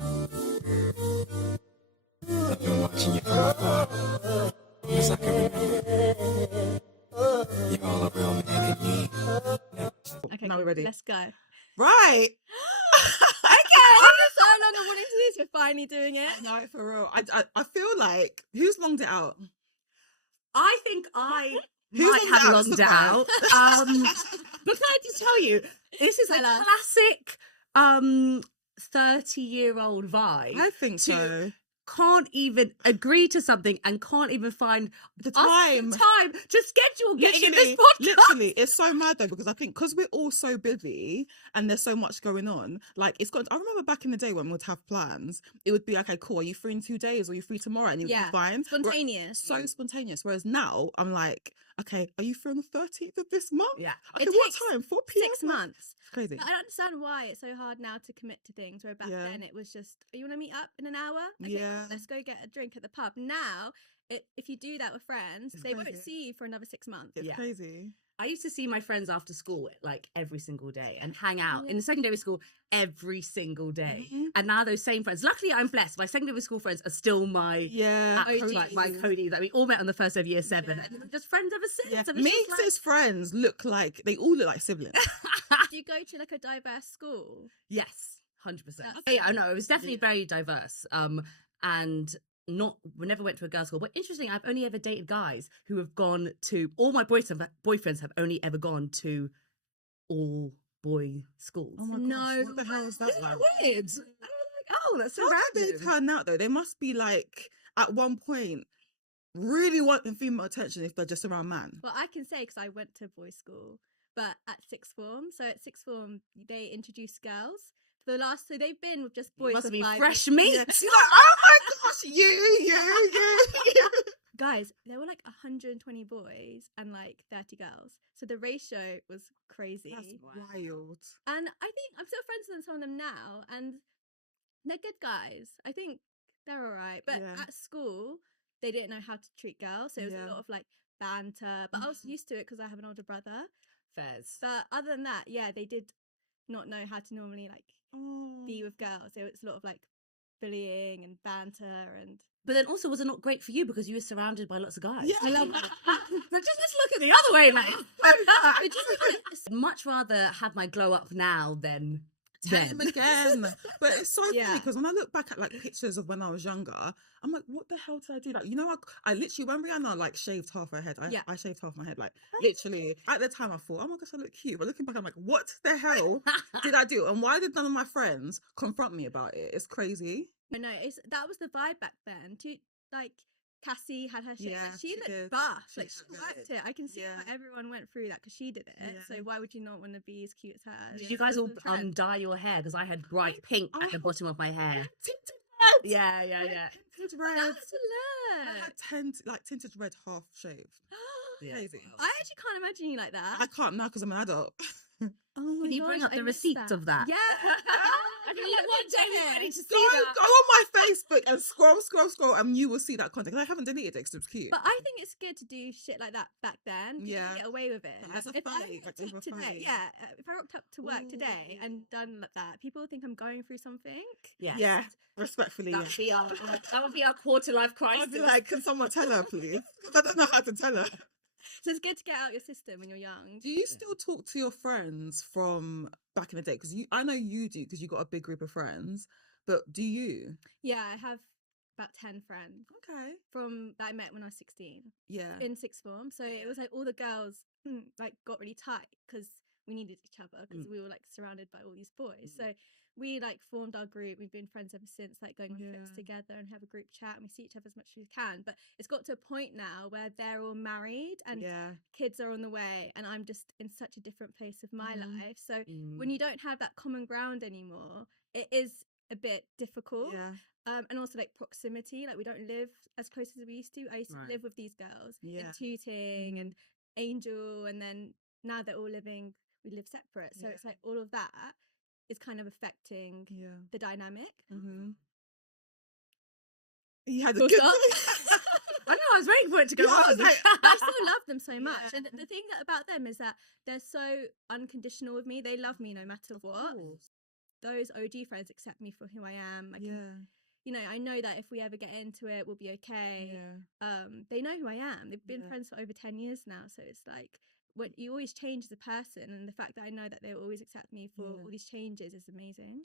I've been watching you from afar, as I can remember. You're all a real man to me. Okay, Now we're ready. Let's go. Right. Okay, after so long of wanting to do this, we're finally doing it. No, for real. I feel like who's longed it out? I think I Who's might longed have out? longed Surprise. out. But can I just tell you, this is a Tell us. classic 30-year-old vibe. I think so. Can't even agree to something and can't even find The us time. time to schedule getting in this podcast. Literally, it's so mad though, because I think because we're all so busy and there's so much going on, like it's got. I remember back in the day when we would have plans, it would be like, okay, cool, are you free in 2 days or are you free tomorrow? And you would Yeah. be fine. Spontaneous. So spontaneous. Whereas now I'm like, okay, are you free on the 13th of this month? Yeah. Okay, It what takes time? 4 p.m. 6 months. It's crazy. But I don't understand why it's so hard now to commit to things. Where back Yeah. then it was just, you want to meet up in an hour? Okay, Yeah. cool, let's go get a drink at the pub. Now, if you do that with friends, It's they won't crazy. see you for another 6 months. It's Yeah. crazy. I used to see my friends after school like every single day and hang out in the secondary school every single day. Mhm. And now those same friends, luckily I'm blessed, my secondary school friends are still my Yeah. like my codies. Like we all met on the first day of year 7 and we're just friends ever since. Yeah. And it's just like- Mix's friends look like they all look like siblings. Do you go to like a diverse school? Yes, 100%. That's- Yeah, I know it was definitely very diverse. And we never went to a girls' school. But interesting, I've only ever dated guys who have gone to all my boyfriends have only ever gone to all boy schools. Oh my No gosh, what the hell is that Isn't that like? weird? And I'm like, oh, that's so How did they random. turn out though? They must be like at one point really wanting female attention if they're just around man. Well, I can say because I went to boys' school, but at sixth form. So at sixth form, they introduced girls. For the last, so they've been with just boys. Must for be 5 fresh years. meat. You're like, oh my gosh, you. Guys, there were like 120 boys and like 30 girls. So the ratio was crazy. That's wild. And I think I'm still friends with some of them now, and they're good guys. I think they're all right. But Yeah. at school, they didn't know how to treat girls. So it was Yeah. a lot of like banter. But I was used to it because I have an older brother. Fairs. But other than that, yeah, they did not know how to normally like Oh. be with girls. So it's a lot of like bullying and banter and But then also, was it not great for you because you were surrounded by lots of guys? Yeah. I love that. But just let's look at the other way, mate. Much rather have my glow up now than Tell them then. again. But it's so funny Yeah. because when I look back at like pictures of when I was younger, I'm like, what the hell did I do? Like, you know, I literally, when Rihanna like shaved half her head, Yeah. I shaved half my head. Like, literally, at the time I thought, oh my gosh, I look cute. But looking back, I'm like, what the hell did I do? And why did none of my friends confront me about it? It's crazy. no, that was the vibe back then. Like Cassie had her shit. Yeah, Like, she she looked did. buff. She Like she did. liked it. I can see Yeah. how everyone went through that because she did it. Yeah. So why would you not want to be as cute as her? Did you guys all That's the trend. dye your hair? Because I had bright pink at the bottom of my hair. Tinted red. Yeah. Tinted red. That's I a had tinted red half shaved. Yeah. Crazy. I actually can't imagine you like that. I can't now because I'm an adult. Oh my Can you bring gosh, up I the missed receipts of that? Yeah. I feel like one day we're ready to see Go that. on my Facebook and scroll, and you will see that content. 'Cause I haven't deleted it because it was cute. But I think it's good to do shit like that back then. You Yeah. can get away with it. As a If I fight, rocked like, up over today, fight. yeah. If I rocked up to work today Ooh. and done like that, people would think I'm going through something. Yes. Yeah, respectfully. That would be our quarter life crisis. I'd be like, can someone tell her, please? 'Cause I don't know how to tell her. So it's good to get out your system when you're young. Do you still talk to your friends from back in the day? Because I know you do, because you got a big group of friends. But do you? Yeah, I have about 10 friends Okay. from that I met when I was 16 Yeah. in sixth form. So it was like all the girls like got really tight because we needed each other because we were like surrounded by all these boys. So we like formed our group. We've been friends ever since, like going on trips Yeah. together and have a group chat, and we see each other as much as we can. But it's got to a point now where they're all married and Yeah. kids are on the way, and I'm just in such a different place of my Mhm. life. So Mm. when you don't have that common ground anymore, it is a bit difficult. Yeah. And also like proximity, like we don't live as close as we used to. I used to Right. live with these girls Yeah. in Tooting and Angel, and then now they're all we live separate. So Yeah. it's like all of that is kind of affecting Yeah. the dynamic. Mm-hmm. You had a Full good. stop. I know, I was waiting for it to go Yeah, I on. was like, I still love them so much. Yeah. And the thing about them is that they're so unconditional with me. They love me no matter what. those OG friends accept me for who I am. Like, you know, I know that if we ever get into it, we'll be okay. They know who I am. They've been friends for over 10 years now. So it's like, when you always change as a person, and the fact that I know that they'll always accept me for all these changes is amazing.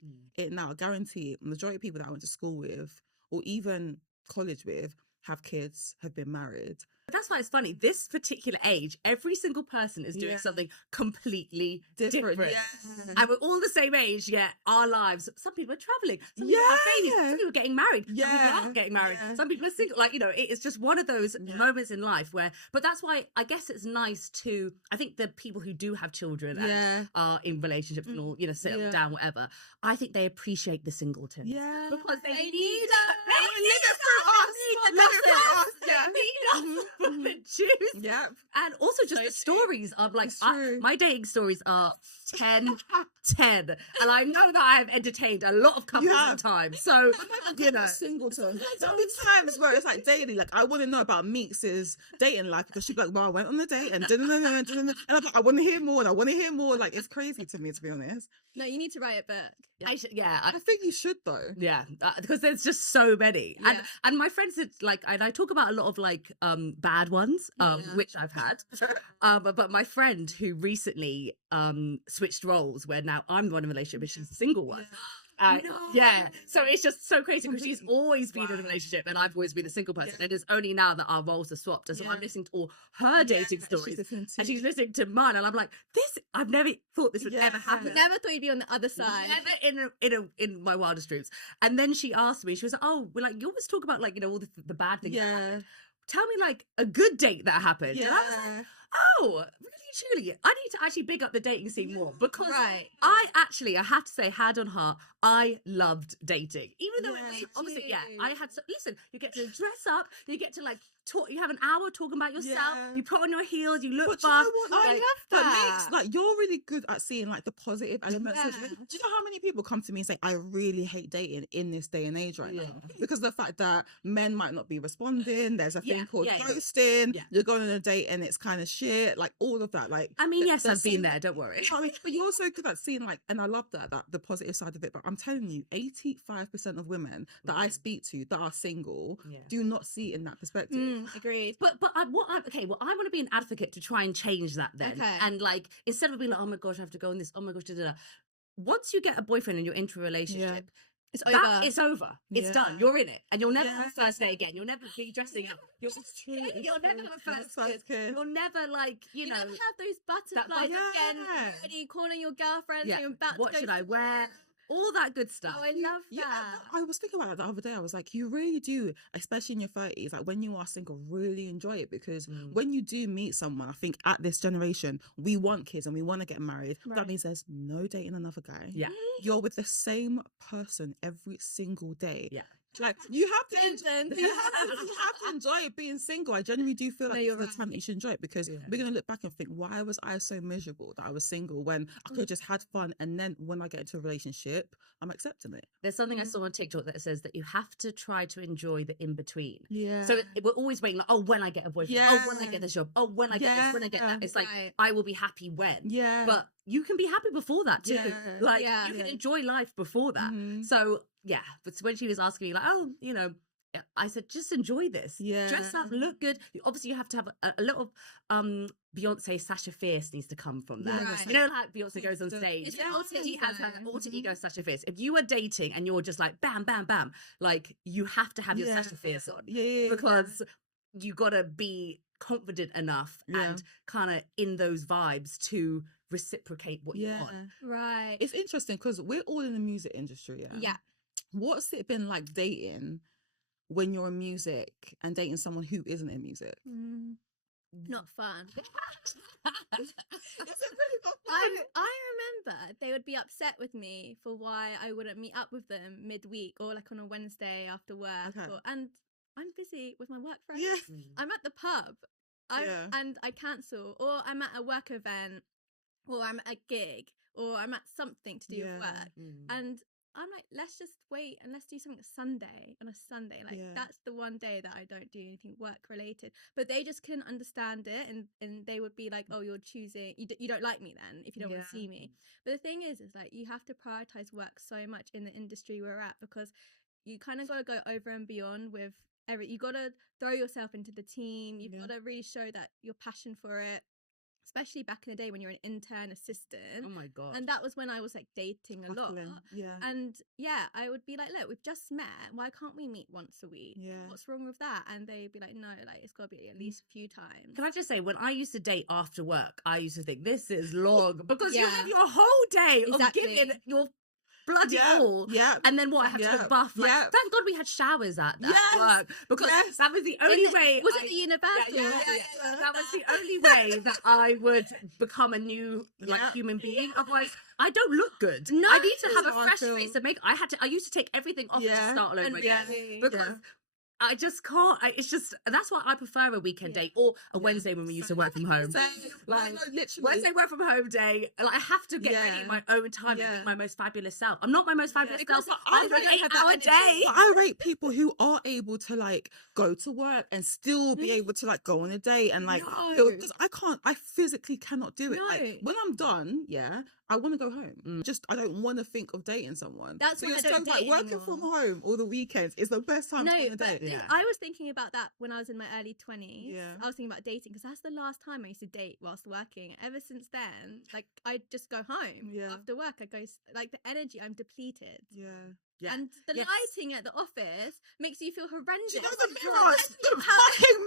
Now, I guarantee majority of people that I went to school with or even college with have kids, have been married. But that's why it's funny. This particular age, every single person is doing something completely different. And we're all the same age, yet our lives, some people are traveling, some people have babies, some people are getting married, some people aren't getting married, some people are single. Like, you know, it's just one of those moments in life where, but that's why I guess it's nice to, I think the people who do have children and are in relationships and all, you know, settle down, whatever, I think they appreciate the singleton. Because they need us. The juice. And also just the stories of like my dating stories are 10 10, and I know that I have entertained a lot of couples at the time. So you know, singleton. There'll be times where it's like daily. Like I want to know about Meeks' dating life because she's like, "Well, I went on a date and and I'm like, I want to hear more and I want to hear more." Like it's crazy to me, to be honest. No, you need to write it back. I think you should though. Yeah, because there's just so many, and my friends did like, and I talk about a lot of like bad ones, which I've had, but my friend who recently switched roles, where now I'm the one in a relationship and she's the single one. Yeah, so it's just so crazy because she's always been in a relationship and I've always been a single person, and it's only now that our roles are swapped, and so I'm listening to all her dating stories and she's listening to mine, and I'm like, this, I've never thought this would ever happen. Never thought you'd be on the other side. Never in my wildest dreams. And then she asked me, she was like, "Oh, well, like you always talk about like, you know, all the bad things that happened. Tell me like a good date that happened." And I was like, oh, really, truly, I need to actually big up the dating scene more, because I have to say, hand on heart, I loved dating. Even though obviously, I had to, listen, you get to dress up, you get to like talk, you have an hour talking about yourself, you put on your heels, you look fast. You know what? I love that. Like, you're really good at seeing like the positive elements. Do you know how many people come to me and say, I really hate dating in this day and age right now? Because of the fact that men might not be responding, there's a thing called ghosting, you're going on a date and it's kind of shit, like all of that. Like, I mean, yes, I've been there, don't worry. I mean, but you're also good at seeing like, and I love that the positive side of it, but I'm telling you, 85% of women that I speak to that are single do not see it in that perspective. Agreed. But I want to be an advocate to try and change that then. And like, instead of being like, oh my gosh, I have to go on this, oh my gosh, da, da, da. Once you get a boyfriend and you're into a relationship, it's over. It's over. It's done. You're in it, and you'll never have a first date again. You'll never be dressing up. You'll never have a first kiss. You'll never like you know never have those butterflies again. Ready, calling your girlfriend. So you're about what to go should I wear? All that good stuff. Oh, I love that. I was thinking about that the other day. I was like, you really do, especially in your 30s, like when you are single, really enjoy it, because when you do meet someone, I think at this generation, we want kids and we want to get married. That means there's no dating another guy. Yeah. You're with the same person every single day. Yeah. Like you have to enjoy it being single. I genuinely do feel like it's the time that you should enjoy it, because we're gonna look back and think, why was I so miserable that I was single when I could have just had fun, and then when I get into a relationship, I'm accepting it. There's something I saw on TikTok that says that you have to try to enjoy the in between. Yeah. So we're always waiting, like, oh, when I get a boyfriend, oh, when I get this job, oh, when I get this, when I get that. It's like I will be happy when. Yeah. But you can be happy before that too. Like you can enjoy life before that. So yeah, but when she was asking me like, oh, you know, I said, just enjoy this. Yeah. Dress up, look good. Obviously, you have to have a lot of Beyonce, Sasha Fierce needs to come from that. You know, like Beyonce goes on stage. She has her alter ego, Sasha Fierce. If you are dating and you're just like, bam, bam, bam, like you have to have your Sasha Fierce on. Because you got to be confident enough and kind of in those vibes to reciprocate what you want. Right. It's interesting because we're all in the music industry. Yeah. What's it been like dating when you're in music and dating someone who isn't in music? Not fun. Is it really not fun? I remember they would be upset with me for why I wouldn't meet up with them midweek or like on a Wednesday after work. And I'm busy with my work friends. I'm at the pub and I cancel, or I'm at a work event, or I'm at a gig, or I'm at something to do with work. And I'm like, let's just wait and let's do something Sunday on a Sunday. Like that's the one day that I don't do anything work related. But they just couldn't understand it, and they would be like, oh, you're choosing, you don't like me then if you don't want to see me. But the thing is like you have to prioritize work so much in the industry we're at, because you kind of got to go over and beyond with you got to throw yourself into the team. You've got to really show that your passion for it, especially back in the day when you're an intern assistant. Oh my God. And that was when I was like dating a lot. And I would be like, look, we've just met, why can't we meet once a week? What's wrong with that? And they'd be like, no, like it's got to be at least a few times. Can I just say, when I used to date after work, I used to think this is long, because you have your whole day of giving your bloody all. And then what? I had to go bath. Like, thank God we had showers at work, because that was the only way. Was it the universal? That was the only way that I would become a new human being. Otherwise, I don't look good. No, I need to have a fresh face to make. I used to take everything off and just start all over again, because I just can't. It's just, that's why I prefer a weekend day or a Wednesday when we used to work from home. Like literally Wednesday work from home day. Like I have to get ready in my own time and be my most fabulous self. I'm not my most fabulous self. I do an 8-hour day. I rate people who are able to like go to work and still be able to like go on a date and like, because I can't. I physically cannot do it. Like when I'm done, I want to go home. Just I don't want to think of dating someone. That's so why I don't date working anymore. from home all the weekends is the best time to go on a date. I was thinking about that when I was in my early 20s. I was thinking about dating, because that's the last time I used to date whilst working. Ever since then, like I just go home after work. I go, like the energy, I'm depleted. And the lighting at the office makes you feel horrendous. Do you know the mirrors? The fucking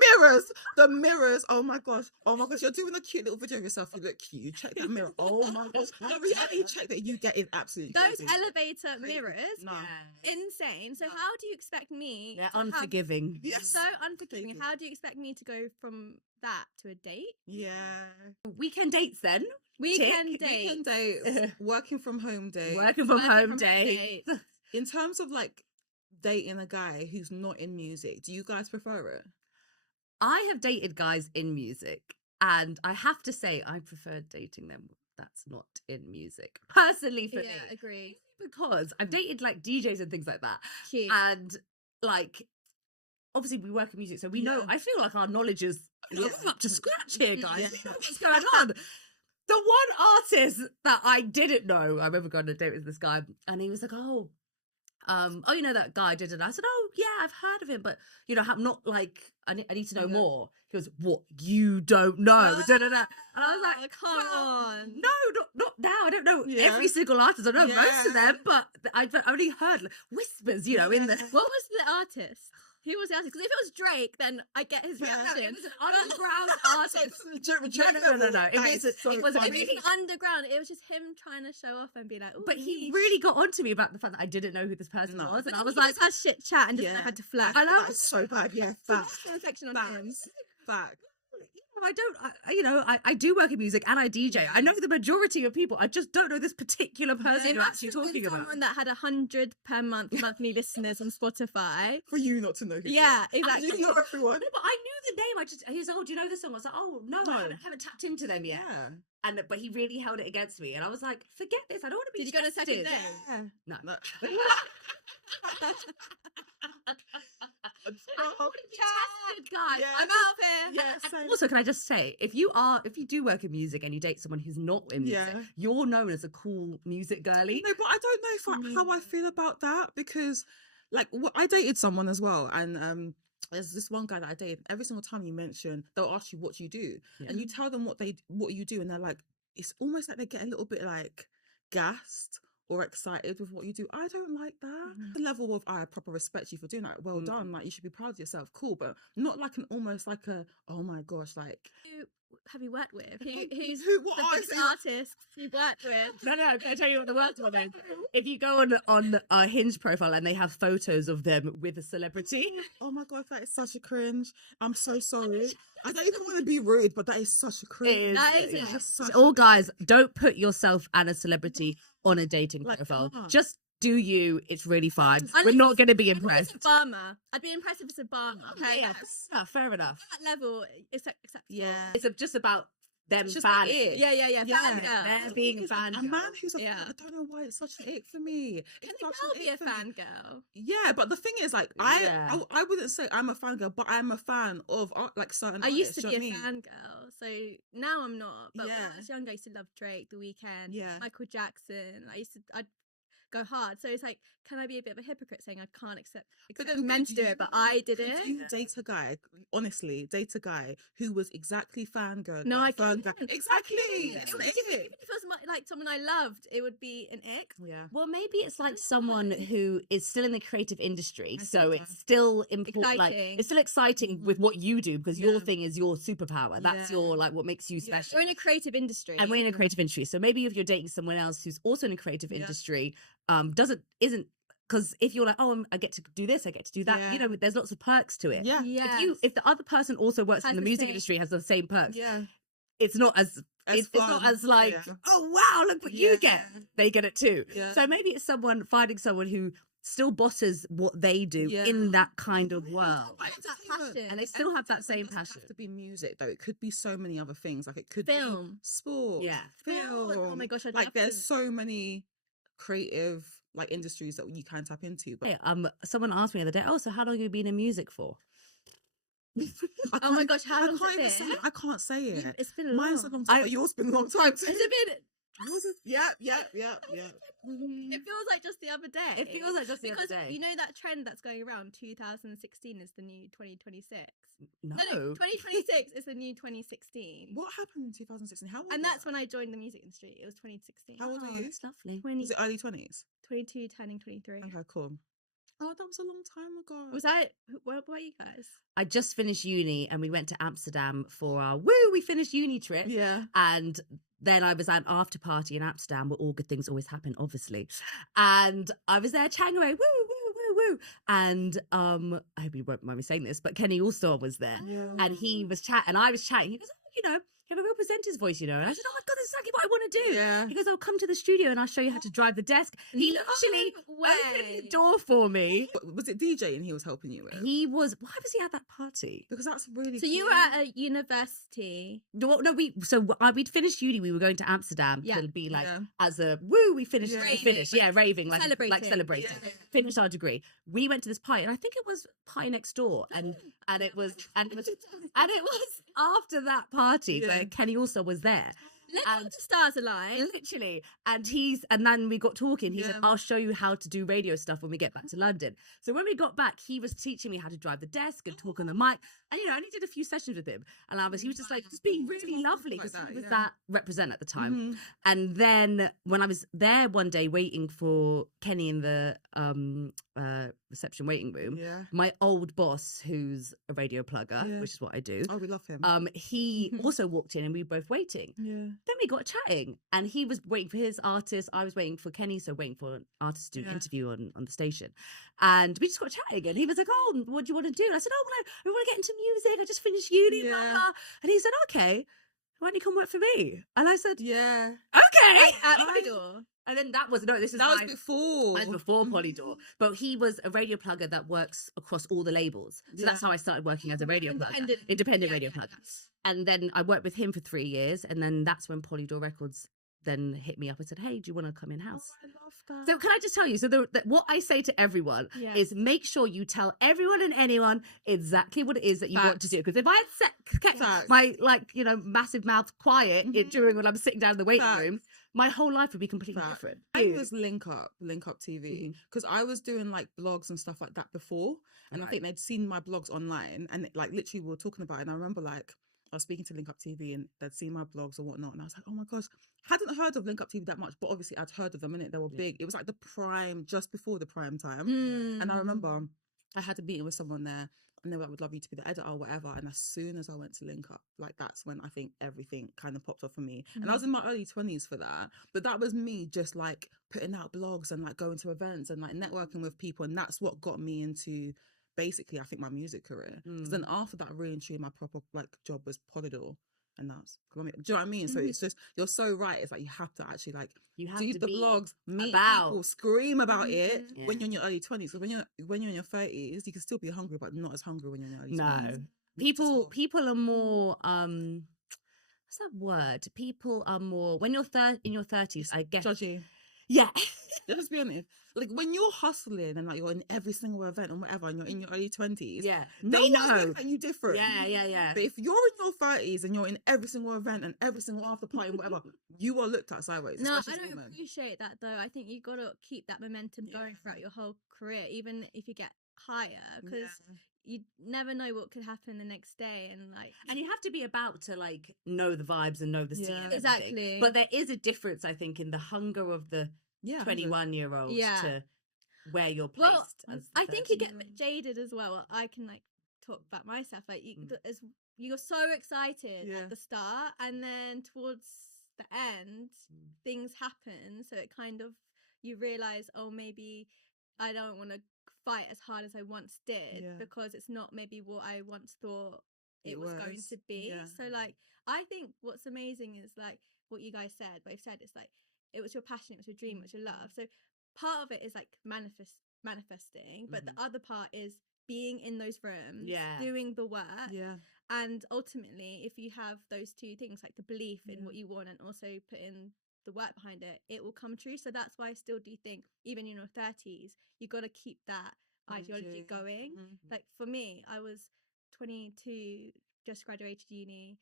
mirrors. Oh my gosh. You're doing a cute little video of yourself. You look cute. You check that mirror. Oh my gosh. The reality check that you get is absolutely those crazy. elevator mirrors. Insane. So how do you expect me? They're unforgiving. So unforgiving. How do you expect me to go from that to a date? Weekend dates then. Weekend date. Weekend date. Working from home day. Working from home day. In terms of like dating a guy who's not in music, do you guys prefer it? I have dated guys in music, and I have to say I prefer dating them that's not in music. Personally for me. Yeah, agree. Because I've dated like DJs and things like that. Cute. And like obviously we work in music, so we know, I feel like our knowledge is up to scratch here, guys. We know what's going on. The one artist that I didn't know, I remember going on a date with this guy, and he was like, oh, you know that guy did it. I said, oh yeah, I've heard of him, but you know, I'm not like I need to know more. He goes, what, you don't know? And I was like, come on, no, not now. I don't know every single artist. I know most of them, but I've only heard like, whispers, you know, in the. What was the artist? Who was the artist? Because if it was Drake, then I get his reaction. It was an underground artist. No. It wasn't underground. It was just him trying to show off and be like, but he really got onto me about the fact that I didn't know who this person was. And I was like, had shit chat and just had to flag. And I was so bad. Yeah, facts. Section on him. Facts. I do work in music and I DJ. I know the majority of people. I just don't know this particular person you're actually talking about. Someone that had 100 per month monthly listeners on Spotify. For you not to know who. Yeah, exactly. You know everyone. No, but I knew the name. He was like, oh, do you know this song? I was like, oh, no. I haven't tapped into them yet. Yeah. But he really held it against me. And I was like, forget this. I don't want to be Did you go to second day? No. I want to be tested, guys. I'm out here. Yeah, also, can I just say, if you do work in music and you date someone who's not in music, you're known as a cool music girly. No, but I don't know how I feel about that, because like I dated someone as well, and there's this one guy that I dated. Every single time you mention, they'll ask you what you do, and you tell them what you do, and they're like, it's almost like they get a little bit like gassed or excited with what you do. I don't like that. The level of I proper respect you for doing that. Well done. Like you should be proud of yourself. Cool, but not like an almost like a oh my gosh, like. Who have you worked with? Who's what the artist you worked with? No, I'm going to tell you what the worst one is. If you go on a Hinge profile and they have photos of them with a celebrity. Oh my God, that is such a cringe. I'm so sorry. I don't even want to be rude, but that is such a cringe. All guys, don't put yourself and a celebrity on a dating profile. Just do you. It's really fine. We're not going to be impressed. Obama. I'd be impressed if it's Obama. Okay. Yes. Fair enough. That level, it's acceptable. It's just about them It's just fan. it. Yeah, Yeah. fangirl. They're being A fangirl. man who's a Yeah. fan, I don't know why it's such an ick for me. Can It's a such girl an be a ick for me. fangirl? Yeah, but the thing is, like, Yeah. I wouldn't say I'm a fangirl, but I'm a fan of art, like certain I used to artists, be do a you know what I mean? fangirl, so now I'm not. But when Yeah. I was younger, I used to love Drake, The Weeknd, Yeah. Michael Jackson. I'd go hard. So it's like, can I be a bit of a hypocrite saying I can't expect then men to do it, but I did could it? you date a guy, honestly, date a guy who was exactly fangirl? No, like, I fangirl. couldn't. Exactly. Even It's if an it ick. was like someone I loved, it would be an ick. Yeah. Well, maybe it's like someone who is still in the creative industry, I so think it's so. still important. Like Exciting. it's still exciting with what you do because your Yeah. thing is your superpower. That's Yeah. your like what makes you Yeah. special. We're in a creative industry. And we're in a creative industry, so maybe if you're dating someone else who's also in a creative Yeah. industry, isn't because if you're like, oh, I get to do this, I get to do that. You Yeah. know, there's lots of perks to it. Yeah. If the other person also works Has in the the music same- industry, has the same perks, Yeah. it's not as it's not fun. as like, Yeah. oh wow, look what you get. Yeah. They get it too. Yeah. So maybe it's finding someone who still bosses what they do Yeah. in that kind of world. Have that Entertainment. passion. And they still have that same It doesn't passion. have to be music though. It could be so many other things. Like it could Film. be sport. Yeah. Film. Oh my gosh, I'd like love there's to. so many creative like industries that you can tap into. But Hey, someone asked me the other day, oh, so how long have you been in music for? I Oh my can't- gosh, how I long's can't it even say been? it. I can't say it. It's been Mine's a long. long time. But yours been a long time too. Has it been? Yeah. It feels like just the other day. It feels like just the other because day. you know that trend that's going around. 2016 is the new 2026. No. No, 2026 is the new 2016. What happened in 2016? How old And was that's when I joined the music industry. It was 2016. How old are Oh, you? that's lovely. 20, Was it early 20s? 22, turning 23. Okay, cool. Oh, that was a long time ago. Was that? What about you guys? I just finished uni and we went to Amsterdam for our we finished uni trip. Yeah. And then I was at an after party in Amsterdam where all good things always happen, obviously. And I was there chatting away, woo, woo, woo, woo. And I hope you won't mind me saying this, but Kenny also was there. Yeah. And he was and I was chatting. He goes, oh, you know, you have a real presenter's voice, you know. And I said, oh my God, that's exactly what I want to do. Yeah. He goes, oh, come to the studio and I'll show you how to drive the desk. He literally opened the door for me. Was it DJ and he was helping you with? Why was he at that party? Because that's really So you were cool. at a university. No, we'd finished uni. We were going to Amsterdam Yeah. to be like Yeah. as a woo. We finished, Yeah. we finished, yeah, raving, like Celebrating. celebrating. Yeah. Finished our degree. We went to this party, and I think it was party next door, and it was after that party Yeah. where Kenny also was there. Let's And- hope the stars align. Literally. And then we got talking. He said, Yeah. I'll show you how to do radio stuff when we get back to London. So when we got back, he was teaching me how to drive the desk and talk on the mic. And, you know, I only did a few sessions with him. And he was just like, just being really lovely Like because that, he was yeah. that represent at the time. Mhm. And then when I was there one day waiting for Kenny in the reception waiting room, Yeah. my old boss, who's a radio plugger, Yeah. which is what I do, Oh, we love him. he also walked in and we were both waiting. Yeah. Then we got chatting and he was waiting for his artist. I was waiting for Kenny, so waiting for an artist to do an Yeah. interview on the station. And we just got chatting and he was like, oh, what do you want to do? And I said, oh, well, I want to get into music. I just finished uni, blah, Yeah. blah. And he said, okay, why don't you come work for me? And I said, Yeah. okay. At Polydor. And then that was That was before. That was before Polydor. But he was a radio plugger that works across all the labels. So Yeah. that's how I started working as a radio plugger. Independent radio Yeah. plugger. And then I worked with him for 3 years. And then that's when Polydor Records then hit me up and said, hey, do you want to come in-house? Oh, I love that. So can I just tell you, what I say to everyone Yeah. is make sure you tell everyone and anyone exactly what it is that you want to Facts. do. Because if I had kept Facts. my massive mouth quiet Mhm. during when I'm sitting down in the waiting Facts. room, my whole life would be completely Facts. different. Mine was Link Up TV, Mm-hmm. because I was doing like blogs and stuff like that before, and I Right. think they'd seen my blogs online, and like literally we were talking about it. And I remember like I was speaking to Link Up TV, and they'd seen my blogs or whatnot, and I was like, oh my gosh, hadn't heard of Link Up TV that much, but obviously I'd heard of them, and they were Yeah. big. It was like the prime, just before the prime time, Mm. and I remember I had a meeting with someone there. And they were like, would love you to be the editor or whatever. And as soon as I went to Link Up, like that's when I think everything kind of popped off for me. And I was in my early 20s for that. But that was me just like putting out blogs and like going to events and like networking with people. And that's what got me into basically, I think, my music career. Because then after that, really and truly, my proper like job was Polydor. And that's Columbia. Do you know what I mean? So it's just, you're so right. It's like you have to actually like You have do to the be blogs, meet about. people, scream about it Yeah. when you're in your early 20s. Because when you're in your 30s, you can still be hungry, but not as hungry when you're in your early 20s. No. People are more what's that word? People are more when you're in your 30s, I guess. Judgy. Yeah. Let's be honest. Like when you're hustling and like you're in every single event and whatever, and you're in your early 20s, Yeah. no They one's know. looking at you different. Yeah. But if you're in your 30s and you're in every single event and every single after party and whatever, you are looked at sideways. No, I especially as a don't woman. appreciate that though. I think you got to keep that momentum going throughout your whole career, even if you get higher, because you never know what could happen the next day. And like, And you have to be about to like know the vibes and know the scene. And everything. Exactly. But there is a difference, I think, in the hunger of the 21-year-olds to where you're placed. well, as I think you 30. get a bit jaded as well. I can like talk about myself. Like as you're so excited at the start, and then towards the end, things happen. So it kind of you realize, oh, maybe I don't want to fight as hard as I once did because it's not maybe what I once thought it was going to be. So like, I think what's amazing is like what you guys said. Both said it's like it was your passion, it was your dream, it was your love. So part of it is like manifesting, but the other part is being in those rooms, doing the work. And ultimately, if you have those two things, like the belief in what you want and also put in the work behind it, it will come true. So that's why I still do think, even in your 30s, you got to keep that ideology going. Like for me, I was 22, just graduated uni.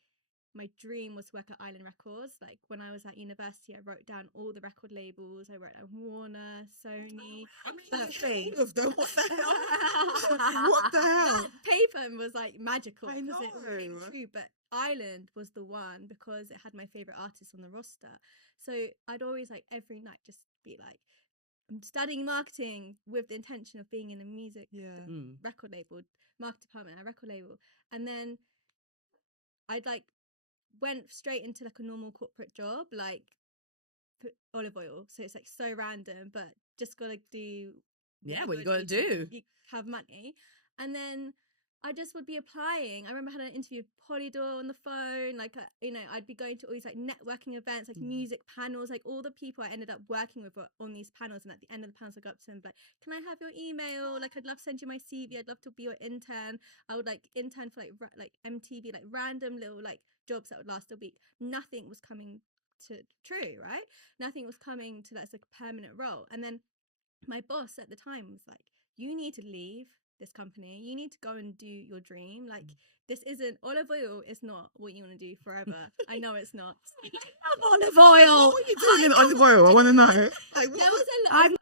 My dream was to work at Island Records. Like when I was at university, I wrote down all the record labels. I wrote down Warner, Sony. I mean, of them. What the hell? What the hell? That paper was like magical. I know. It came true, but Island was the one because it had my favorite artists on the roster. So I'd always like every night just be like, I'm studying marketing with the intention of being in a music record label, market department, a record label, and then I'd like went straight into like a normal corporate job, like olive oil. So it's like so random, but just gotta do what you gotta do. You have money. And then I just would be applying. I remember I had an interview with Polydor on the phone. Like, I'd be going to all these like networking events, like music panels, like all the people I ended up working with were on these panels. And at the end of the panels, I go up to them like, can I have your email? Like, I'd love to send you my CV. I'd love to be your intern. I would like intern for like MTV, like random little like jobs that would last a week. Nothing was coming to true, right? Nothing was coming to that's like a permanent role. And then my boss at the time was like, you need to leave this company. You need to go and do your dream. Like, this isn't olive oil is not what you want to do forever. I know it's not. Olive oil. What are you doing in olive oil? I want to know. Like, there was it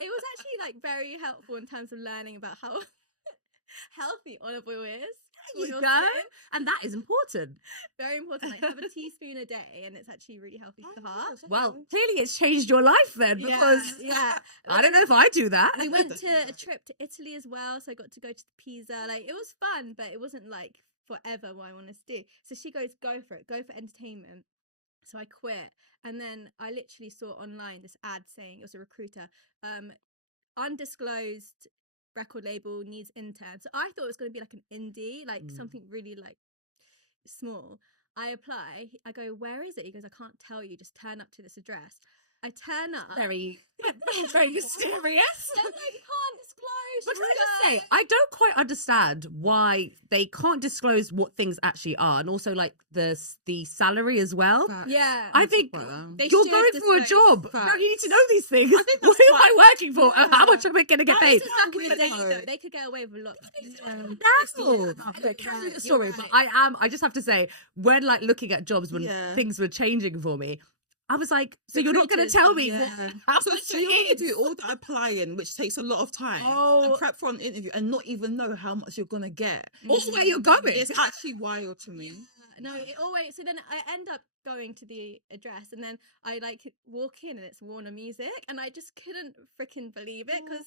was actually like very helpful in terms of learning about how healthy olive oil is. There you go. And that is important. Very important. Like, have a teaspoon a day, and it's actually really healthy for the heart. Well, clearly it's changed your life then, because I don't know if I do that. We went to a trip to Italy as well, so I got to go to Pisa. Like, it was fun, but it wasn't like forever what I wanted to do. So she goes, go for it, go for entertainment. So I quit, and then I literally saw online this ad saying, it was a recruiter, undisclosed record label needs intern. So I thought it was going to be like an indie, like something really like small. I apply, I go, where is it? He goes, I can't tell you, just turn up to this address. I turn up. Very mysterious. Then I can't disclose. But can I just say, I don't quite understand why they can't disclose what things actually are, and also like the salary as well. Yeah, I think They you're should going for a disclose. job. Facts. No, you need to know these things. What am I working for? How much am I going to get paid? This is back in the day, though. They could get away with a lot. No. Anyway, carry on the story. But I just have to say, when like looking at jobs when things were changing for me, I was like, so you're not going to tell me how So much you it do is? all that applying, which takes a lot of time, Oh. and prep for an interview, and not even know how much you're gonna get. Or where you're going. It's actually wild to me. No, it always. So then I end up going to the address, and then I like walk in, and it's Warner Music, and I just couldn't freaking believe it because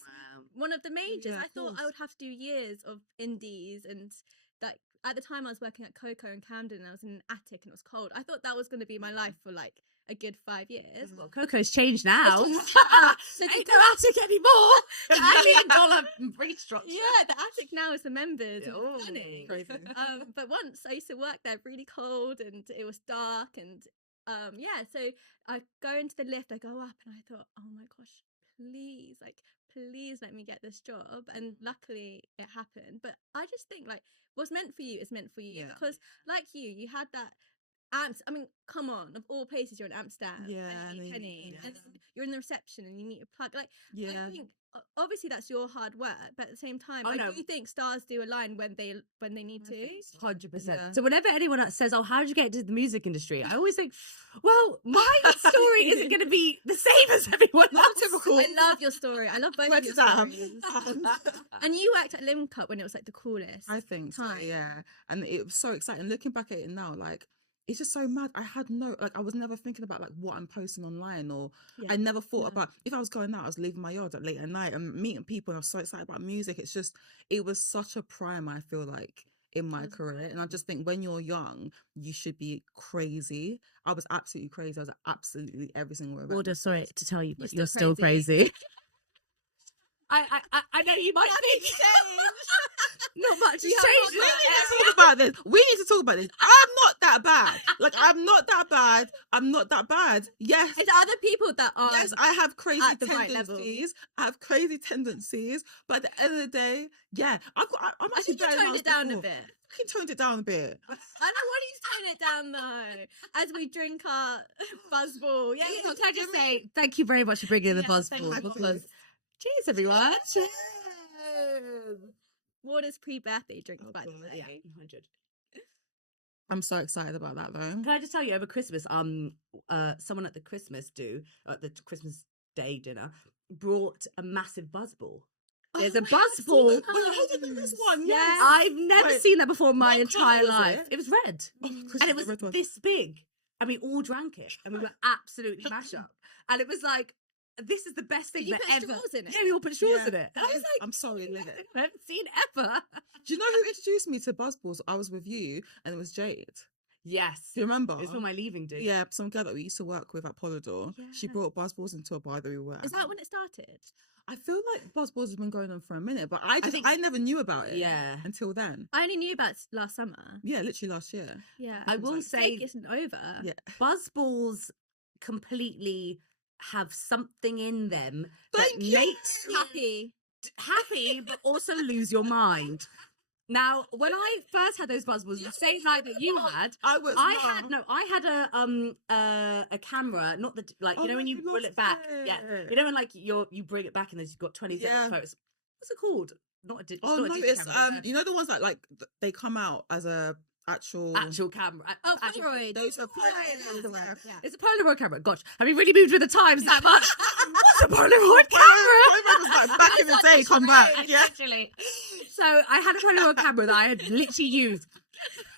one of the majors. Yeah, I of thought I course. would have to do years of indies, and like at the time I was working at Coco in Camden, and I was in an attic, and it was cold. I thought that was going to be my life for like a good 5 years. Well, Coco's changed now. So Ain't no attic anymore. $1 million restructure. yeah, the attic now is the members. Oh, It's funny. Crazy. But once I used to work there, really cold, and it was dark, and so I go into the lift, I go up, and I thought, oh my gosh, please let me get this job. And luckily it happened. But I just think like what's meant for you is meant for you, because like you had that I mean, come on, of all places, you're in Amsterdam. Yeah, and you meet and then- Penny, and yeah. then you're in the reception and you meet a plug. Like, Yeah. I think obviously that's your hard work, but at the same time, Oh, I no. do think stars do align when they need to. 100%. Yeah. So whenever anyone says, "Oh, how did you get into the music industry?" I always think, "Well, my story isn't going to be the same as everyone Not else." typical. I love your story. I love both Where of your did that stories. happen? And you worked at Lim Cup when it was like the coolest. I think so, time. yeah. And it was so exciting. Looking back at it now, like, it's just so mad. I had I was never thinking about like what I'm posting online, or Yeah. I never thought No. about if I was going out, I was leaving my yard at late at night and meeting people, and I was so excited about music. It's just, it was such a prime, I feel like, in my career. And I just think when you're young, you should be crazy. I was absolutely crazy. I was at absolutely every single event. Order, sorry to tell you, but You're you're still still crazy. I know you might think not much has We have changed. We need to talk about this. We need to talk about this. I'm not that bad. Like, I'm not that bad. I'm not that bad. Yes. It's other people that are. Yes, I have crazy at the right level. tendencies. I have crazy tendencies, but at the end of the day, yeah, I'm I actually think you better than I toned was it down a before. bit. I can toned it down a bit. I don't want you to tone it down though. As we drink our buzzball. Yeah, Can I just say thank you very much for bringing the Yeah, buzz thank ball, you. because cheers everyone. Water's pre-birthday drinks, by the God, way. Yeah, 100. I'm so excited about that though. Can I just tell you, over Christmas, someone at the Christmas Day dinner brought a massive buzz ball. There's a buzz ball. Wait, hold on, this one. Yes. I've never Wait, seen that before in my what colour entire was life. it? It was red. Oh, And it was the red one. this big. And we all drank it. And we were absolutely mash up. And it was like, this is the best thing Did you that put ever. straws in it? Yeah, we all put straws Yeah. in it. And I was like, I'm sorry, Liv. I haven't seen ever. Do you know who introduced me to buzzballs? I was with you, and it was Jade. Yes. Do you remember? It's for my leaving do. Yeah, some girl that we used to work with at Polydor. She Yeah. brought buzzballs into a bar that we were at. Is that when it started? I feel like buzzballs has been going on for a minute, but I think- never knew about it. Yeah. Until then. I only knew about it last summer. Yeah, literally last year. Yeah. I will It's say like it's over. Yeah. buzz balls completely have something in them Thank that you. makes you Happy. happy but also lose your mind. Now, when I first had those buzz balls, the same night that you had, I was. I had a camera, not the like Oh, you know when no, you you pull lost it back, yeah. it. You know when like you bring it back and then you've got 20 Yeah. photos. What's it called? Not a digital. Oh not no, a digital it's camera, you know the ones that like they come out as a actual. actual camera. Oh, actual- Polaroid. Those are Polaroid. Polaroid. Yeah. It's a Polaroid camera. Gosh, have you really moved with the times that much? What's a Polaroid camera? Polaroid was like back in the day. Come back. Yeah. Literally. So I had a Polaroid camera that I had literally used.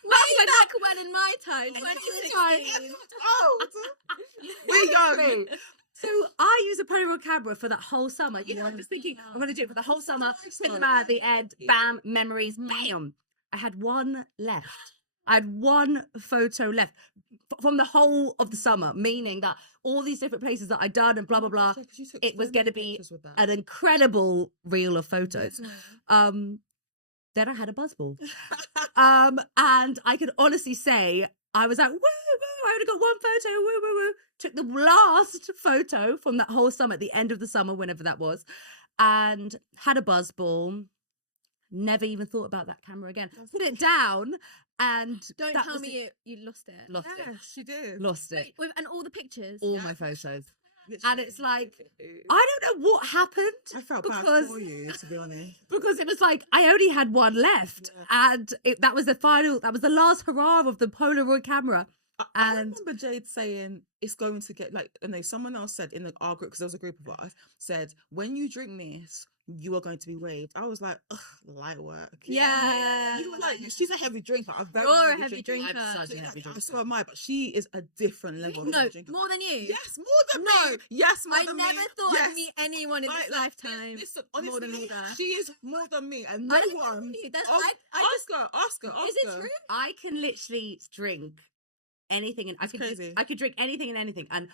Way back when in my time, 2016. Oh, we go. So I use a Polaroid camera for that whole summer. You know, I'm just thinking, I'm going to do it for the whole summer. Spin them out at the end. Bam, memories. Bam. I had one left. I had one photo left from the whole of the summer, meaning that all these different places that I'd done and blah, blah, blah, it was going to be an incredible reel of photos. Then I had a buzzball. And I could honestly say, I was like, woo, woo, I only got one photo, woo, woo, woo. Took the last photo from that whole summer, at the end of the summer, whenever that was, and had a buzzball. Never even thought about that camera again. Put it down, and Don't that tell was me it. you lost it. Lost Yeah, it. she did. Lost it. And all the pictures. All my photos. Literally. And it's like, I don't know what happened. I felt bad because for you, to be honest. because it was like I only had one left, and that was the last hurrah of the Polaroid camera. I And remember Jade saying it's going to get like, and then someone else said in our group, because there was a group of us, said when you drink this, you are going to be waved. I was like, ugh, light work. Yeah. You were like, she's a heavy drinker. A very You're a heavy drinker. drinker. I'm such a heavy drinker. So am I, but she is a different level. of No, heavy drinker. more than you. Yes, more than No. me. Yes, more I than never me. thought yes. I'd meet anyone in this lifetime. Listen, more than honestly, Olga. she is more than me, and no I don't one. believe you. That's Oh, I ask her. Is it true? I can literally drink anything, and It's crazy. I could drink anything and anything, and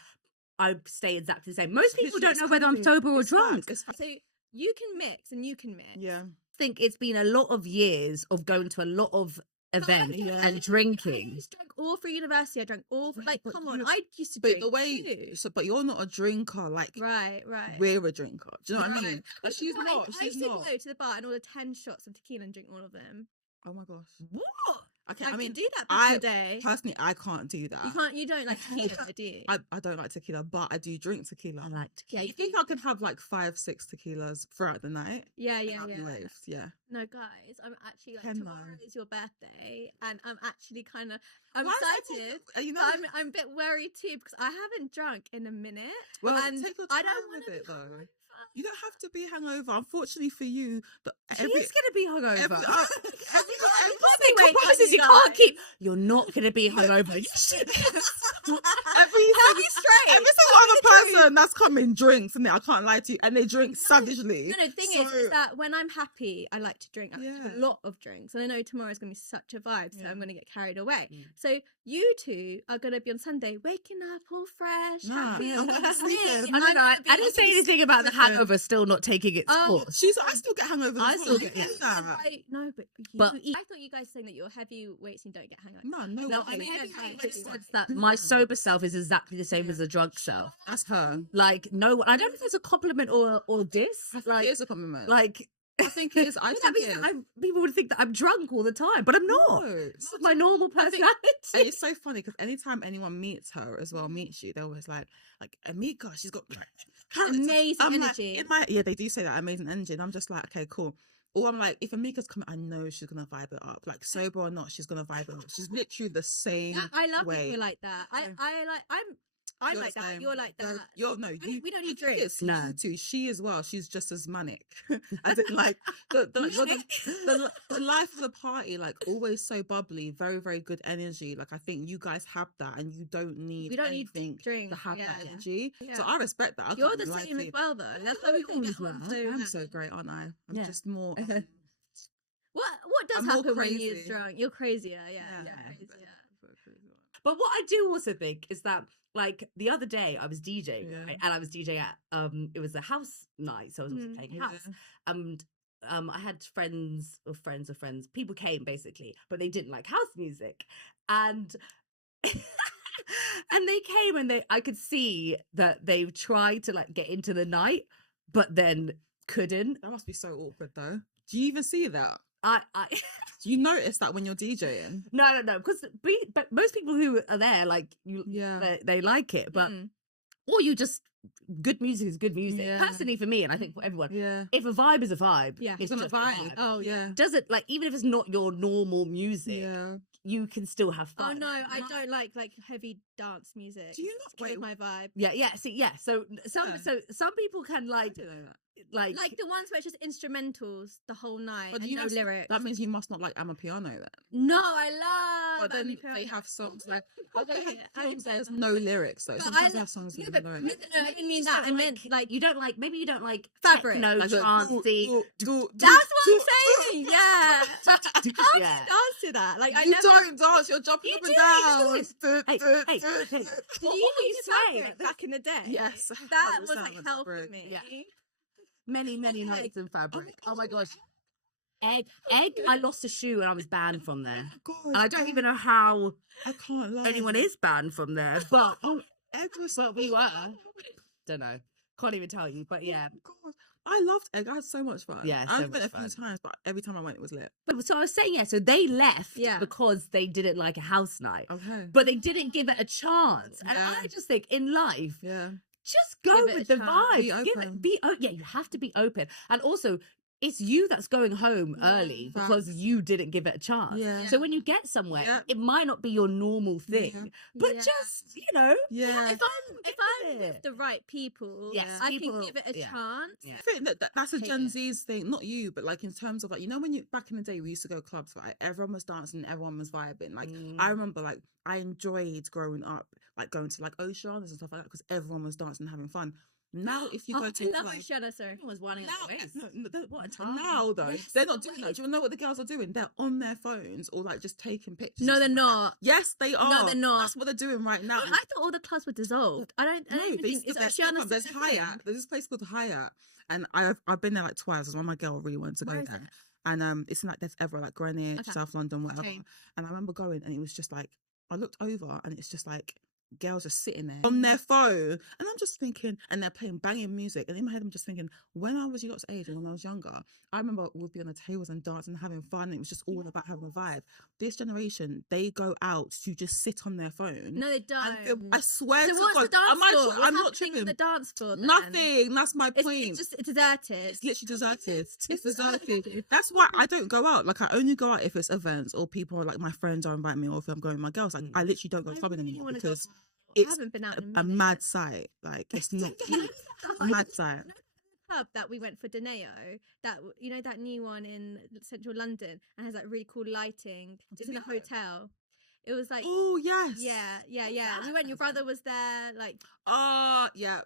I stay exactly the same. Most people Literally, don't it's know whether I'm crazy. sober or It's drunk. facts, it's facts. So you can mix and you can mix. Yeah. I think it's been a lot of years of going to a lot of events Yeah. and I drinking. just drank all through university. I drank all through, like, But come on. you- I used to But drink the way, too. but you're not a drinker. Like Right. we're a drinker. Do you know what I Right. mean? Like, she's I not. used She's to not. go to the bar and order 10 shots of tequila and drink all of them. Oh my gosh. What? Okay, I I mean, can do that back in I the day. personally, I can't do that. You can't. You don't like tequila, do you? I don't like tequila, but I do drink tequila. I like Yeah, You you think I could have like 5-6 tequilas throughout the night? Yeah, And yeah, I'll be yeah. waved, yeah. No, guys, I'm actually like, Can tomorrow I? is your birthday, and I'm actually kind of I'm Why is everyone- excited. you know, But I'm a bit worried too because I haven't drunk in a minute. well, and take your I time don't with want to it be though. hungover. You don't have to be hangover. Unfortunately for you, She is gonna be hungover. every One Wait, thing wait, promises you you can't guys. keep. You're not gonna be hungover. You should. every Tell me straight. every single other person that's coming drinks, and I can't lie to you, and they drink savagely. No, the thing is So- that when I'm happy, I like to drink. I like to have Yeah. a lot of drinks. And I know tomorrow's going to be such a vibe, so Yeah. I'm going to get carried away. Mm. So you two are going to be on Sunday, waking up all fresh, Nah, happy. I'm gonna be sleeping. I don't know. I didn't say anything about the sleeping. hangover still not taking its Oh, course. I still get hangovers. I as still well. get- You know that. No, but you But- eat. I thought you guys saying that you're heavyweights and you don't get hangovers. No, No, way. I'm Yeah, heavy. yeah, Sense that my sober self is exactly the same as the drunk self. That's her. Like no one. I don't know if it's a compliment or diss. I think Like it is a compliment. like. I think it is. I that think means it is. that people would think that I'm drunk all the time, but I'm not. No, It's my normal I think- personality. And it's so funny because anytime anyone meets her as well, meets you, they're always like Amika, she's got character. Amazing I'm energy. Like, yeah, they do say that, amazing energy, and I'm just like, okay, cool. Or I'm like, if Amika's coming, I know she's gonna vibe it up. Like sober or not, she's gonna vibe it up. She's literally the same. I love way. people like that. Yeah. I'm You're like the that. same. You're like that. You're no. we don't need the thing drinks. is, No. you two. She as well. She's just as manic. As in, like the life of the party, like always so bubbly, very very good energy. Like I think you guys have that, and you don't need We don't need anything drinks, to have yeah. that energy. Yeah. So I respect that. I You're can't the lie same to as you. well, though. That's why we can get on so I'm well. so great, aren't I? I'm Yeah. just more. What does I'm more happen when you're crazy. drunk? You're crazier, yeah. Yeah. You're crazier. But what I do also think is that, like, the other day I was DJing, Yeah. right? And I was DJing at it was a house night, so I was also playing Yeah. house. And I had friends of friends of friends. People came basically, but they didn't like house music, and and they came and I could see that they tried to like get into the night, but then couldn't. That must be so awkward, though. Do you even see that? I Do you notice that when you're DJing? no, because but most people who are there, like you, Yeah. they like it, but Mm. or you just good music is good music. Yeah. Personally, for me, and I think for everyone, Yeah. if a vibe is a vibe, Yeah. it's It's just not a vibe. vibe. Oh, yeah. Yeah. Does it like even if it's not your normal music, Yeah. you can still have Oh fun. no, I don't like heavy dance music. Do you not- Kills wait, my vibe? Yeah. See, yeah. So Yeah. some people can like I don't know that. like Like the ones where it's just instrumentals the whole night But and you no know, lyrics. that means you must not like Amapiano then. No, I love. But then Amapiano. they have songs like Okay, songs there's no lyrics though. But Sometimes I they have songs Yeah, with but no no, lyrics. I didn't mean just that. I don't meant like you don't like maybe you don't like Fabric. techno, Like the trancey. that's what I'm saying. Yeah. How do Yeah. you dance to that? Like I You never. don't dance, you're jumping You up and do, down. you do. Hey, hey. Did What you were you use saying? Fabric back in the day? Yes. That was 100% like with hell for Fabric. me. Yeah. Many Okay. nights in fabric. Oh my gosh. God. Egg. I lost a shoe and I was banned from there. God, And I don't even know how I can't lie. anyone is banned from there, but Oh, Egg was but we were. Don't know. Can't even tell you. But yeah. God, I loved Egg. I had so much fun. Yeah, I so went a much few fun. times, but every time I went, it was lit. But so I was saying, yeah, so they left Yeah. because they didn't like a house night. Okay. But they didn't give it a chance. And Yeah. I just think in life, Yeah. just go Give it with a the chance. vibe. Be open. Yeah, you have to be open. And also, it's you that's going home early because facts. you didn't give it a chance. Yeah. So when you get somewhere, Yeah. it might not be your normal thing, Yeah. but Yeah. just, you know, Yeah. If I'm with the right people, Yes, I people- can give it a yeah. chance. Yeah. I think that's a Hate Gen it. Z's thing, not you, but like in terms of like, you know, when you back in the day we used to go clubs, right? Everyone was dancing, everyone was vibing. Like I remember, like I enjoyed growing up, like going to like Oceanas and stuff like that because everyone was dancing and having fun. Now, if you Oh, go to I a love club, Oceana, sorry. everyone was winding now, up the waist. what a time. Now though, Yes, they're not doing that. Do you know what the girls are doing? They're on their phones or like just taking pictures. No, and they're stuff like that. not. Yes, they are. No, they're not. That's what they're doing right now. I thought all the clubs were dissolved. I don't No, even think it's there's Oceana. there's Hyatt. There's this place called Hyatt, and I've been there like twice. Because my girl really wanted to Where go is there, it? and it's in like Death Ever, like Greenwich, Okay. South London, whatever. Okay. And I remember going, and it was just like I looked over, and it's just like girls are sitting there on their phone, and I'm just thinking, and they're playing banging music, and in my head I'm just thinking, when I was your age and when I was younger, I remember we'd be on the tables and dancing and having fun, and it was just all about having a vibe. This generation, they go out to just sit on their phone. No, they don't. I swear So to what's God, the dance floor? What's I'm not happening tripping. at the dance floor then? Nothing. That's my point. It's just deserted. It's literally deserted. It's deserted. That's why I don't go out. Like, I only go out if it's events or people, like my friends are inviting me, or if I'm going with my girls. Like, I literally don't go clubbing really anymore wanna go because out. I it's haven't been out in a minute. mad sight. Like, it's not a mad sight. Pub that we went for Deneo, that you know, that new one in central London, and has like really cool lighting. It's in a hotel. It was like, Oh yes. yeah. We went. Your brother was there. Like, Yeah.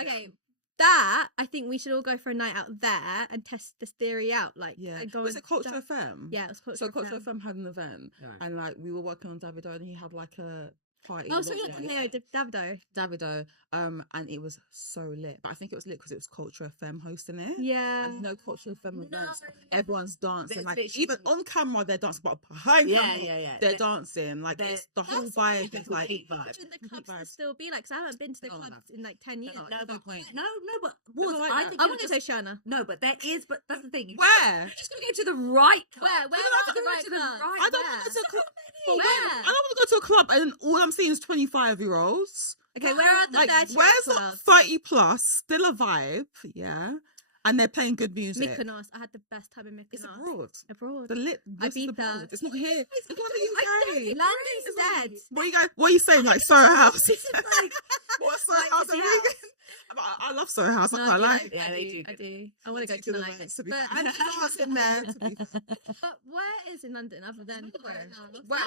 okay. That, I think we should all go for a night out there and test this theory out. Like, Yeah. and go Was and it Culture da- FM? Yeah, it was Culture So Culture FM. FM had an event, and like we were working on Davido, and he had like a party. Oh, so you got Deneo, Davido. And it was so lit. But I think it was lit because it was Culture FM hosting it. Yeah. And no Culture FM No. events. Everyone's dancing. There's Like, literally- even on camera they're dancing, but behind camera Yeah. they're dancing. Like, it's the whole vibe is like complete vibe. Imagine the clubs to vibes. still be like, because I haven't been to the No, clubs in like 10 years. No, No, no but point. no, but Never Wars, like I that. think I you're want to just- say Shana. No, but there is, but that's the thing. Where? You just gotta go to the right club. Where You are have to the go right to the clubs? right. I don't Where? want to go to a club. But where? I don't want to go to a club and all I'm seeing is 25-year-olds. Okay, where are the Like, 30 where's the clubs? 30 plus? Still a vibe, yeah. And they're playing good music. Mykonos. I had the best time in Mykonos. It's abroad. Abroad. The lit. This is Ibiza. abroad. It's not here. It's not the UK. London's dead. What are you saying? Like Soho House? like, What Soho like House? Disney I'm really- House. I love Soho House. I No, can't I lie. do, Yeah, they do I good. do. I want to go To the tonight. events, to be But, fair. And dance in there. To be fair. but where is in London other than Where?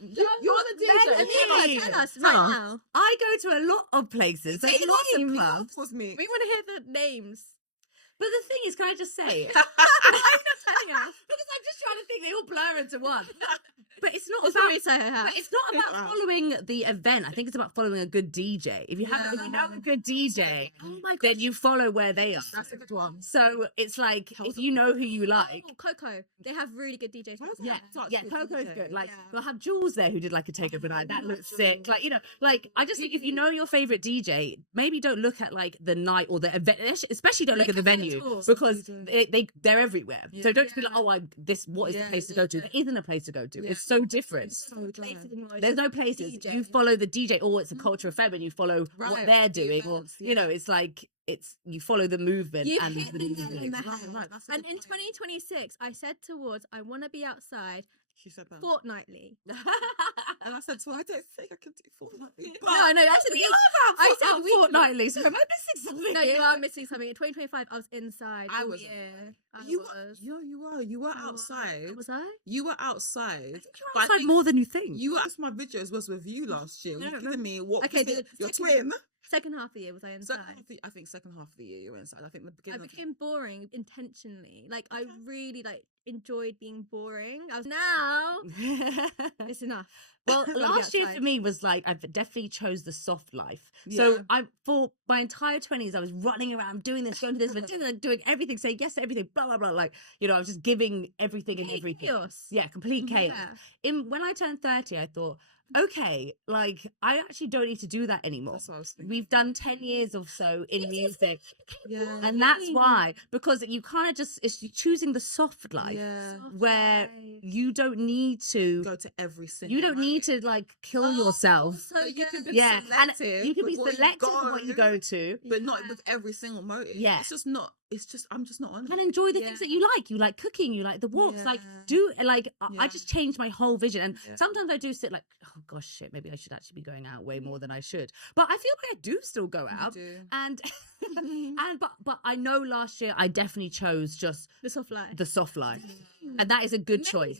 You're the DJ. Tell us Tell right us. now. I go to a lot of places. There's Say lots of names. clubs. Was me. We want to hear the names. But the thing is, can I just say? I'm not telling us. Because I'm just trying to think, they all blur into one. But it's not It's about. probably Soho House. But it's not about Wow. following the event. I think it's about following a good DJ. If you have, if you know a good DJ, then you follow where they are. That's a good one. So it's like if you know who you like. Oh, Coco. They have really good DJs. Where's Yeah, Such yeah, good Coco's DJ. good. Like Yeah. we'll have Jules there who did like a takeover night. That looks sick. Like, you know, like I just think if you know your favorite DJ, maybe don't look at like the night or the event. Especially don't look at the venue tours. because they're everywhere. So Yeah. don't just be like, oh, what is the Yeah, place to yeah, go to? yeah. there isn't a place to go to. Yeah. It's so different. So glad. There's no places. DJ. You follow the DJ, or it's a culture of femme, and you follow what Right, they're the doing, or events, you know, it's like you follow the movement You and hit the the nail music. on the Right, head. right, that's a And good in point. 2026, I said towards, I want to be outside She said that. fortnightly. And I said to her, I don't think I can do fortnightly. No, I know. I said, We we- are I out said out we- fortnightly. So am I missing something? no, you are missing something. In 2025, I was inside. I all wasn't. year. I You was. you were I was. outside. Was I? You were outside. I think you're But I outside think more than you think. You asked my videos was with you last year. I You're don't giving me what? Okay, was it? the Your second- twin. Second half of the year was I Second inside. half of the, I think second half of the year you were inside. I think the I beginning. became boring intentionally. Like I really enjoyed being boring. I was now it's enough. Well, Gotta be last year for outside. me was like I definitely chose the soft life. Yeah. So I for my entire 20s I was running around doing this, going to this, doing everything, saying yes to everything, blah blah blah. Like, you know, I was just giving everything and Complete everything. chaos. Yeah, complete chaos. Yeah. When I turned 30, I thought, okay, like I actually don't need to do that anymore. That's what I was thinking. We've done 10 years or so in music, Yeah. and that's why, because you kind of just it's choosing the soft life Yeah. where Soft life. you don't need to. Go to every single. You don't need night. to like kill yourself. So You can be Yeah, and selective you can be with what you selective with what you go to, but not with every single motive. Yeah. It's just not. It's just I'm just not on it. and enjoy the Yeah. things that you like. You like cooking, you like the walks. Like Yeah. do like I Yeah. just changed my whole vision. And Yeah. sometimes I do sit like, oh gosh, shit, maybe I should actually be going out way more than I should. But I feel like I do still go You out. do. And but I know last year I definitely chose just the soft life. the soft life, and that is a good choice.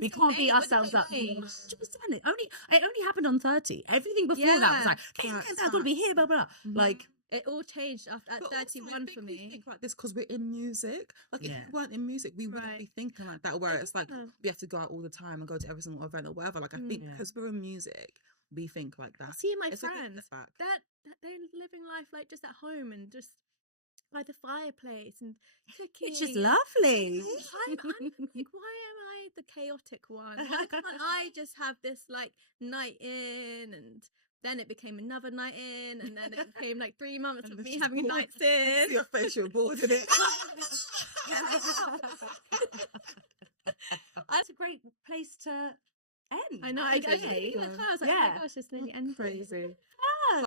We can't beat ourselves up. Age. 100%. It only happened on 30. Everything before that was like, Facts, I've got to be here, blah blah. Mhm. Like It all changed at But also, I 31 think for we me. think like this because we're in music. Like if Yeah. we weren't in music, we wouldn't Right. be thinking like that. Where it's like Yeah. we have to go out all the time and go to every single event or whatever. Like I think Yeah. because we're in music, we think like that. See my It's a good friends, step back. that they're living life like just at home and just by the fireplace and cooking. it's just lovely. I'm like, why am I the chaotic one? Why can't I just have this like night in and Then it became another night in, and then it became like 3 months of then me she's having bored. nights in. Your face, you're bored in it. That's a great place to end. I know. I actually. was like, oh my gosh, it's nearly ended. Crazy.